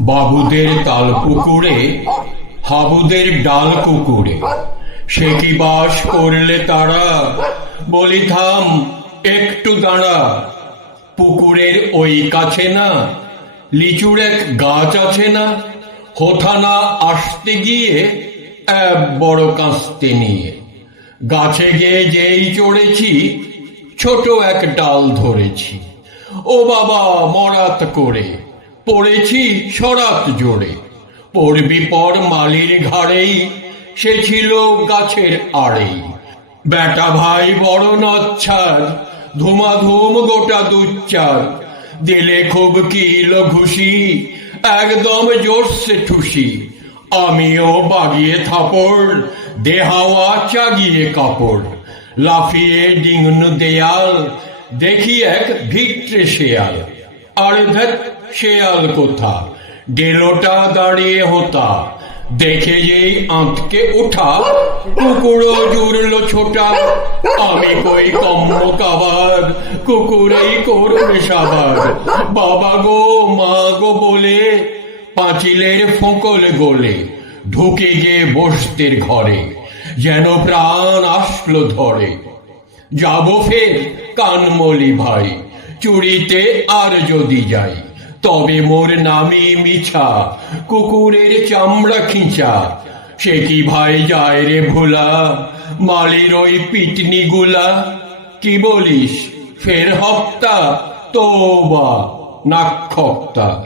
বাবুদের তাল পুকুরে হাবুদের ডাল কুকুরে সে কি বাস করলে তারা? বলি, থাম, একটু দাঁড়া। পুকুরের ওই কাছে না, লিচুর এক গাছ আছে না? হোথানা আসতে গিয়ে এক বড় কাঁচতে নিয়ে। গাছে গিয়ে যেই চড়েছি, ছোট এক ডাল ধরেছি। ও বাবা, মরাত করে। পড়েছি সরাত জোরে। পড়বি পর মালির ঘাড়েই, সে ছিল গাছের আড়েই বেটা ভাই বড় নচ্ছার, ধুমাধুম গোটা দুচ্চার দিলে খুব কিল ঘুষি, একদম জোরসে ঠুসি। আমিও বাগিয়ে থাপড়, দেহাওয়া চাগিয়ে কাপড়। লাফিয়ে ডিঙ্গন দেয়াল দেখি এক ভিট্রে শেয়াল আর শেয়াল কোথা ডেলোটা দাঁড়িয়ে হতা দেখে যেই আঁতকে ওঠা কুকুরও জুড়লো ছোটা আমি কই কম্ম কাবার কুকুরেই করবে সাবার বাবা গো মা গো বলে পাঁচিলের ফোঁকল গোলে ঢুকে গিয়ে বসতের ঘরে যেন প্রাণ আসলো ধরে যাব ফের কানমলি ভাই, চুরিতে আর যদি যাই, তবে মোর নামে মিছা, কুকুরের চামড়া খিঁচা। সে কি ভাই যায় রে ভোলা, মালির ওই পিটনি গুলা? কি বলিস, ফের হপ্তা তো বা নাক্ষপ্তা।